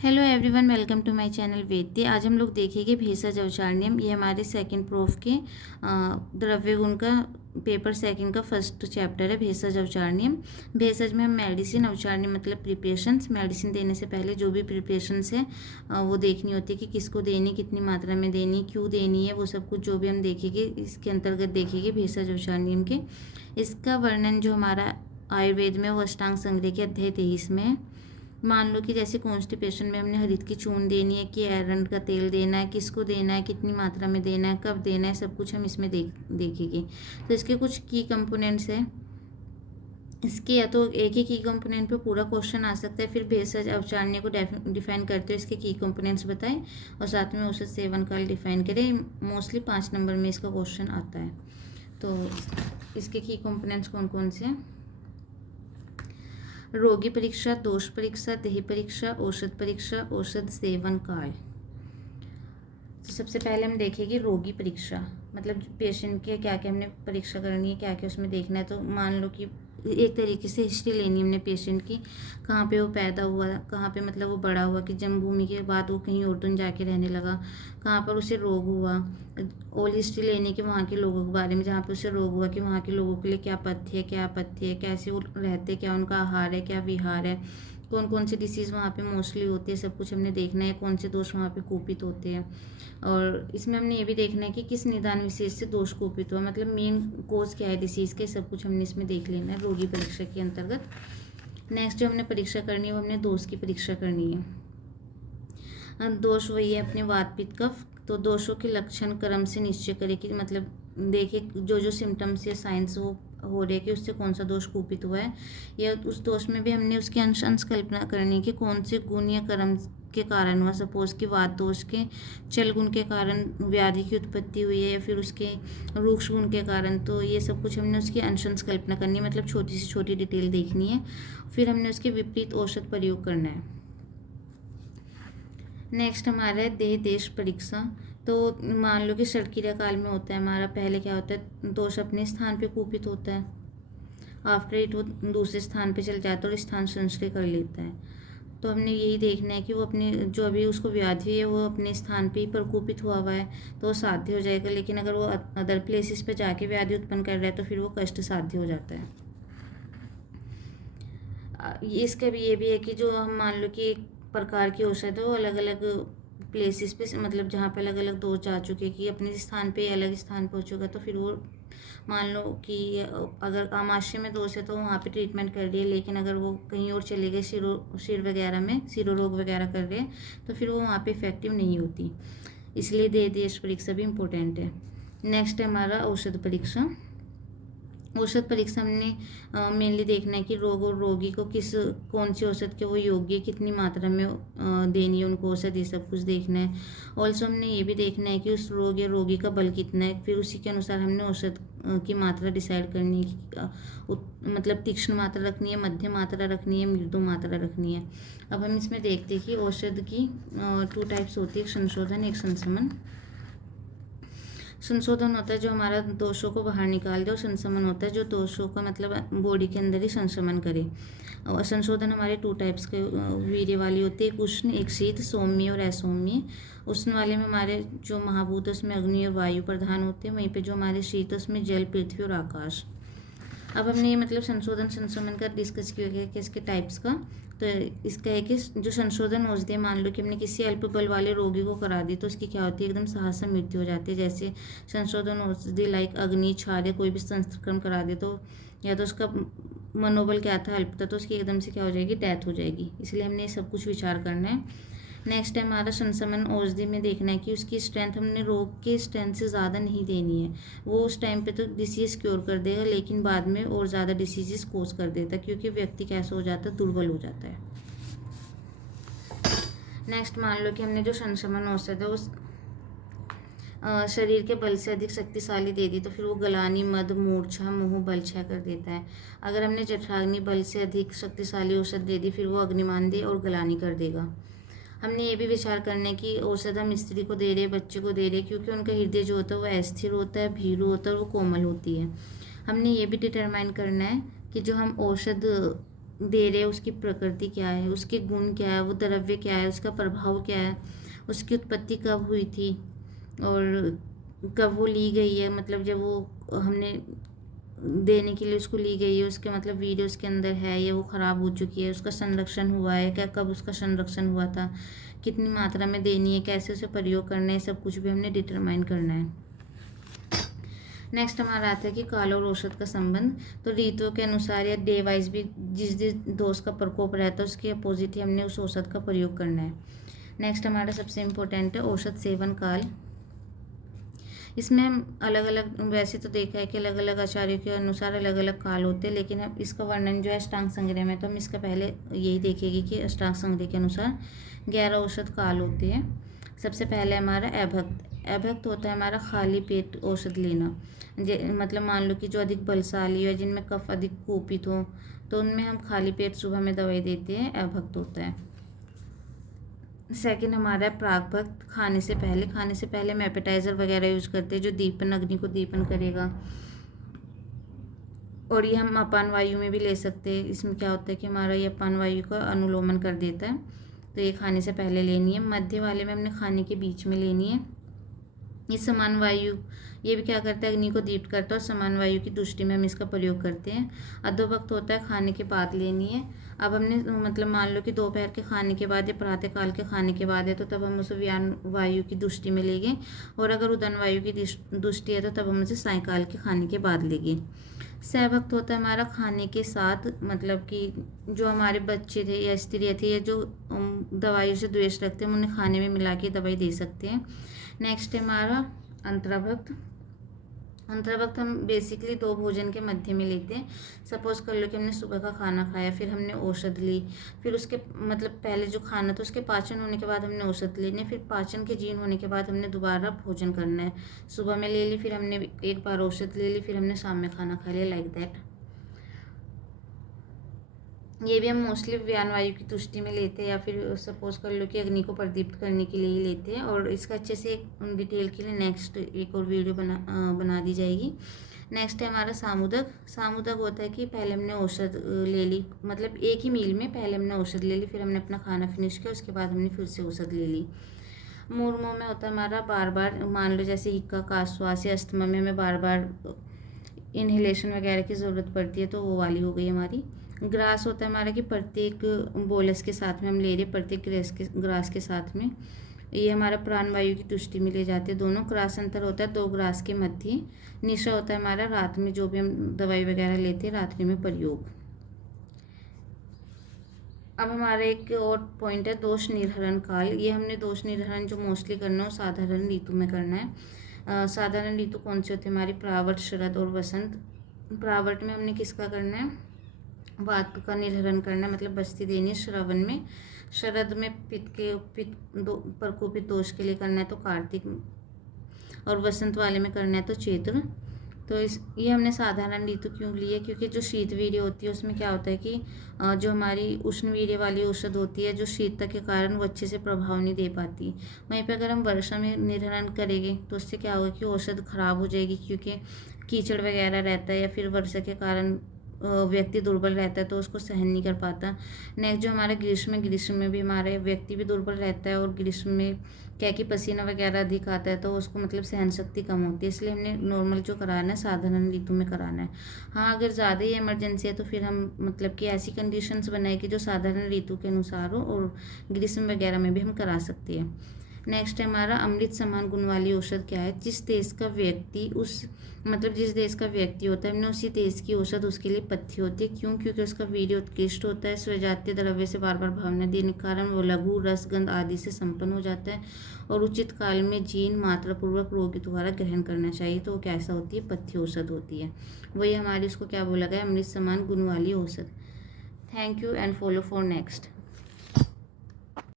Hello everyone, welcome to my channel Vedya. आज हम लोग देखेंगे भेषज औचार्यम। ये हमारे सेकंड प्रूफ के द्रव्य गुण का पेपर सेकंड का फर्स्ट चैप्टर है, भेषज औचार्यम। भेषज में हम मेडिसिन, औचार्यम मतलब प्रिपरेशंस। मेडिसिन देने से पहले जो भी प्रिपरेशंस है वो देखनी होती है कि किसको देनी, कितनी मात्रा में देनी, क्यों देनी है, वो सब कुछ जो भी हम देखेंगे इसके अंतर्गत देखेंगे भेषज औचार्यम के। इसका वर्णन जो हमारा आयुर्वेद में वो अष्टांग संग्रह के अध्याय 23 में है। मान लो कि जैसे कॉन्स्टिपेशन में हमने हरित की चूर्ण देनी है कि एरंड का तेल देना है, किसको देना है, कितनी मात्रा में देना है, कब देना है, सब कुछ हम इसमें देखेंगे। तो इसके कुछ की कंपोनेंट्स हैं। इसके या तो एक ही की कंपोनेंट पे पूरा क्वेश्चन आ सकता है, फिर भेषज औचार्य को डिफाइन करते हो इसके की कंपोनेंट्स बताएं और साथ में औषध सेवन काल डिफाइन करें। मोस्टली 5 नंबर में इसका क्वेश्चन आता है। तो इसके की कंपोनेंट्स कौन कौन से हैं? रोगी परीक्षा, दोष परीक्षा, देही परीक्षा, औषध परीक्षा, औषध सेवन काल। तो सबसे पहले हम देखेंगे रोगी परीक्षा, मतलब पेशेंट के क्या क्या हमने परीक्षा करनी है, क्या क्या उसमें देखना है। तो मान लो कि एक तरीके से हिस्ट्री लेनी हमने पेशेंट की, कहाँ पे वो पैदा हुआ, कहाँ पे मतलब वो बड़ा हुआ, कि जन्मभूमि के बाद वो कहीं और तो जाके रहने लगा, कहाँ पर उसे रोग हुआ। ऑल हिस्ट्री लेने के वहाँ के लोगों के बारे में, जहाँ पे उसे रोग हुआ कि वहाँ के लोगों के लिए क्या पथ्य है, क्या अपथ्य है, कैसे वो रहते, क्या उनका आहार है, क्या विहार है, कौन कौन सी डिसीज़ वहाँ पे मोस्टली होती है, सब कुछ हमने देखना है। कौन से दोष वहाँ पे कुपित होते हैं। और इसमें हमने ये भी देखना है कि किस निदान विशेष से दोष कुपित हुआ, मतलब मेन कोज क्या है डिसीज़ के, सब कुछ हमने इसमें देख लेना है रोगी परीक्षा के अंतर्गत। नेक्स्ट जो हमने परीक्षा करनी है वो हमने दोष की परीक्षा करनी है। दोष वही है अपने वात पित्त कफ। तो दोषों के लक्षण क्रम से निश्चय करें कि मतलब देखे जो जो सिम्टम्स या साइंस वो हो रहे हैं कि उससे कौन सा दोष कुपित हुआ है, या उस दोष में भी हमने उसकी अंश कल्पना करनी है कि कौन से गुण या कर्म के कारण हुआ। सपोज कि वात दोष के चल गुण के कारण व्याधि की उत्पत्ति हुई है, या फिर उसके रूक्ष गुण के कारण। तो ये सब कुछ हमने उसकी अंश कल्पना करनी है, मतलब छोटी से छोटी डिटेल देखनी है। फिर हमने उसके विपरीत औषध प्रयोग करना है। नेक्स्ट हमारा है देह देश परीक्षा। तो मान लो कि षटक्रिया काल में होता है हमारा, पहले क्या होता है, दोष अपने स्थान पे कुपित होता है, आफ्टर इट वो दूसरे स्थान पे चल जाता है और स्थान संशय कर लेता है। तो हमने यही देखना है कि वो अपने जो अभी उसको व्याधि है वो अपने स्थान पे ही प्रकोपित हुआ है तो वो साध्य हो जाएगा। लेकिन अगर वो अदर प्लेसेस पे जाके व्याधि उत्पन्न कर रहा है तो फिर वो कष्ट साध्य हो जाता है। इसका भी ये भी है कि जो हम मान लो कि एक प्रकार की औषध है वो अलग अलग प्लेसेस पे, मतलब जहाँ पे अलग अलग दोष जा चुके कि अपने स्थान पे अलग स्थान पे हो चुका, तो फिर वो मान लो कि अगर आमाशय में दोष है तो वहाँ पे ट्रीटमेंट कर रही है, लेकिन अगर वो कहीं और चले गए सिर वगैरह में सिरो रोग वगैरह कर रहे हैं तो फिर वो वहाँ पे इफेक्टिव नहीं होती। इसलिए देह देश परीक्षा भी इम्पोर्टेंट है। नेक्स्ट है हमारा औषध परीक्षा। औषध परीक्षा हमने मेनली देखना है कि रोग और रोगी को कौन सी औषध के वो योग्य, कितनी मात्रा में देनी है उनको औषध, ये सब कुछ देखना है। ऑल्सो हमने ये भी देखना है कि उस रोग या रोगी का बल कितना है, फिर उसी के अनुसार हमने औषध की मात्रा डिसाइड करनी है कि मतलब तीक्ष्ण मात्रा रखनी है, मध्यम मात्रा रखनी है, मृदु मात्रा रखनी है। अब हम इसमें देखते हैं कि औषध की 2 टाइप्स होती है, एक संशोधन, एक संशमन। संशोधन होता है जो हमारा दोषों को बाहर निकाल दे, और संशमन होता है जो दोषों का मतलब बॉडी के अंदर ही संशमन करे। और संशोधन हमारे 2 टाइप्स के वीर्य वाली होती है, एक उष्ण एक शीत, सौम्य और असौम्य। उष्ण वाले में हमारे जो महाभूत उसमें अग्नि और वायु प्रधान होते हैं, वहीं पे जो हमारे शीत उसमें जल, पृथ्वी और आकाश। अब हमने मतलब संशोधन संशमन का डिस्कस किया गया कि इसके टाइप्स का। तो इसका है कि जो संशोधन औषधि, मान लो कि हमने किसी अल्प बल वाले रोगी को करा दी तो उसकी क्या होती है, एकदम साहस मृत्यु हो जाती है। जैसे संशोधन औषधि लाइक अग्नि, क्षार, कोई भी संस्करण करा दे तो या तो उसका मनोबल क्या था, अल्प था, तो उसकी एकदम से क्या हो जाएगी, डेथ हो जाएगी। इसलिए हमने ये सब कुछ विचार करना है। नेक्स्ट है हमारा संशमन औषधि में देखना है कि उसकी स्ट्रेंथ हमने रोग के स्ट्रेंथ से ज़्यादा नहीं देनी है। वो उस टाइम पे तो डिसीज़ क्योर कर देगा, लेकिन बाद में और ज़्यादा डिसीजेस कोज कर देता है, क्योंकि व्यक्ति कैसा हो जाता है, दुर्बल हो जाता है। नेक्स्ट मान लो कि हमने जो संशमन औषध है उस शरीर के बल से अधिक शक्तिशाली दे दी तो फिर वो गलानी, मद, मूर्छा, मोह, बल क्षय कर देता है। अगर हमने जठराग्नि बल से अधिक शक्तिशाली औषध दे दी फिर वो अग्निमांद्य और गलानी कर देगा। हमने ये भी विचार करना है कि औषध हम स्त्री को दे रहे हैं, बच्चे को दे रहे हैं, क्योंकि उनका हृदय जो होता है वो अस्थिर होता है, भीरू होता है और वो कोमल होती है। हमने ये भी डिटरमाइन करना है कि जो हम औषध दे रहे हैं उसकी प्रकृति क्या है, उसके गुण क्या है, वो द्रव्य क्या है, उसका प्रभाव क्या है, उसकी उत्पत्ति कब हुई थी और कब वो ली गई है, मतलब जब वो हमने देने के लिए उसको ली गई है उसके मतलब वीडियो उसके अंदर है या वो ख़राब हो चुकी है, उसका संरक्षण हुआ है क्या, कब उसका संरक्षण हुआ था, कितनी मात्रा में देनी है, कैसे उसे प्रयोग करना है, सब कुछ भी हमने डिटरमाइन करना है। नेक्स्ट हमारा आता है कि काल और औषध का संबंध। तो ऋतुओं के अनुसार या डे वाइज भी जिस जिस दोष का प्रकोप रहता है उसके अपोजिट ही हमने उस औषध का प्रयोग करना है। नेक्स्ट हमारा सबसे इम्पोर्टेंट है औषध सेवन काल। इसमें हम अलग अलग, वैसे तो देखा है कि अलग अलग आचार्यों के अनुसार अलग अलग काल होते हैं, लेकिन अब इसका वर्णन जो है अष्टांग संग्रह में, तो हम इसका पहले यही देखेंगे कि अष्टांग संग्रह के अनुसार 11 औषध काल होते हैं। सबसे पहले हमारा अभक्त। अभक्त होता है हमारा खाली पेट औषध लेना, मतलब मान लो कि जो अधिक बलशाली हो, जिनमें कफ अधिक कुपित हो, तो उनमें हम खाली पेट सुबह में दवाई देते हैं, अभक्त होता है। सेकंड हमारा है प्रागभक्त। खाने से पहले हम एपेटाइज़र वगैरह यूज करते हैं जो दीपन, अग्नि को दीपन करेगा, और ये हम अपान वायु में भी ले सकते हैं। इसमें क्या होता है कि हमारा ये अपान वायु का अनुलोमन कर देता है, तो ये खाने से पहले लेनी है। मध्य वाले में हमने खाने के बीच में लेनी है। ये समान वायु, ये भी क्या करता है, अग्नि को दीप्त करता है, और समान वायु की दृष्टि में हम इसका प्रयोग करते हैं। अधोभक्त होता है खाने के बाद लेनी है। अब हमने मतलब मान लो कि दोपहर के खाने के बाद या प्रातःकाल के खाने के बाद है, तो तब हम उसे व्यान वायु की दृष्टि में लेंगे, और अगर उदन वायु की दृष्टि है तो तब हम उसे सायंकाल के खाने के बाद लेंगे। सहभक्त होता है हमारा खाने के साथ, मतलब कि जो हमारे बच्चे थे या स्त्रियाँ थी या जो दवाइयों से द्वेष रखते हैं, हम उन्हें खाने में मिला के दवाई दे सकते हैं। नेक्स्ट है हमारा अंतराभक्त। अंतराभक्त हम बेसिकली 2 भोजन के मध्य में लेते हैं। सपोज कर लो कि हमने सुबह का खाना खाया, फिर हमने औषध ली, फिर उसके मतलब पहले जो खाना था उसके पाचन होने के बाद हमने औषध लेनी है, फिर पाचन के जीर्ण होने के बाद हमने दोबारा भोजन करना है। सुबह में ले ली, फिर हमने एक बार औषध ले ली, फिर हमने शाम में खाना खा लिया, लाइक दैट। ये भी हम मोस्टली व्यान वायु की तुष्टि में लेते हैं, या फिर सपोज कर लो कि अग्नि को प्रदीप्त करने के लिए ही लेते हैं, और इसका अच्छे से डिटेल के लिए नेक्स्ट एक और वीडियो बना दी जाएगी। नेक्स्ट है हमारा सामुदक। सामुदक होता है कि पहले हमने औषध ले ली, मतलब एक ही मील में पहले हमने औषध ले ली, फिर हमने अपना खाना फिनिश किया, उसके बाद हमने फिर से औषध ले ली। मुर्मों में होता है हमारा बार बार, मान लो जैसे हिक्का का श्वास या अस्थमा में हमें बार बार इन्हेलेशन वगैरह की ज़रूरत पड़ती है, तो वो वाली हो गई हमारी। ग्रास होता है हमारा कि प्रत्येक बोलस के साथ में हम ले रहे, प्रत्येक ग्रास के साथ में, ये हमारा प्राण वायु की तुष्टि में ले जाते हैं दोनों। ग्रास अंतर होता है 2 ग्रास के मध्य। निशा होता है हमारा रात में जो भी हम दवाई वगैरह लेते हैं रात्रि में प्रयोग। अब हमारा एक और पॉइंट है दोष निर्हरण काल। ये हमने दोष निर्हरण जो मोस्टली करना है साधारण ऋतु में करना है। साधारण ऋतु कौन से होते हैं हमारी, प्रावर्त, शरद और वसंत। प्रावर्त में हमने किसका करना है, वात का निर्हरण करना है, मतलब बस्ती देनी है श्रावण में। शरद में पित्त प्रकोपित दोष के लिए करना है तो कार्तिक, और वसंत वाले में करना है तो चैत्र। तो ये हमने साधारण ऋतु क्यों ली है, क्योंकि जो शीत वीर्य होती है उसमें क्या होता है कि जो हमारी उष्ण वीर्य वाली औषध होती है, जो शीतता के कारण वो अच्छे से प्रभाव नहीं दे पाती। वहीं पर अगर हम वर्षा में निर्हरण करेंगे तो उससे क्या होगा कि औषध खराब हो जाएगी, क्योंकि कीचड़ वगैरह रहता है या फिर वर्षा के कारण व्यक्ति दुर्बल रहता है तो उसको सहन नहीं कर पाता। नेक्स्ट जो हमारा ग्रीष्म में भी हमारे व्यक्ति भी दुर्बल रहता है, और ग्रीष्म में क्या कि पसीना वगैरह अधिक आता है तो उसको मतलब सहन शक्ति कम होती है, इसलिए हमने नॉर्मल जो कराना है साधारण ऋतु में कराना है। हाँ, अगर ज़्यादा ही इमरजेंसी है तो फिर हम मतलब कि ऐसी कंडीशंस बनाए कि जो साधारण ऋतु के अनुसार हो, और ग्रीष्म वगैरह में भी हम करा सकते हैं। नेक्स्ट है हमारा अमृत समान गुण वाली औषध क्या है, जिस देश का व्यक्ति जिस देश का व्यक्ति होता है, हमने उसी देश की औषध उसके लिए पथ्य होती है। क्यों, क्योंकि उसका वीर्य उत्कृष्ट होता है, स्वजातीय द्रव्य से बार बार भावना देने के कारण वो लघु, रसगंध आदि से संपन्न हो जाता है, और उचित काल में जीन मात्रापूर्वक रोगी द्वारा ग्रहण करना चाहिए, तो वो कैसा होती है, पथ्य औषध होती है। वही हमारी उसको क्या बोला गया, अमृत समान गुण वाली औषध। Thank you and follow for next.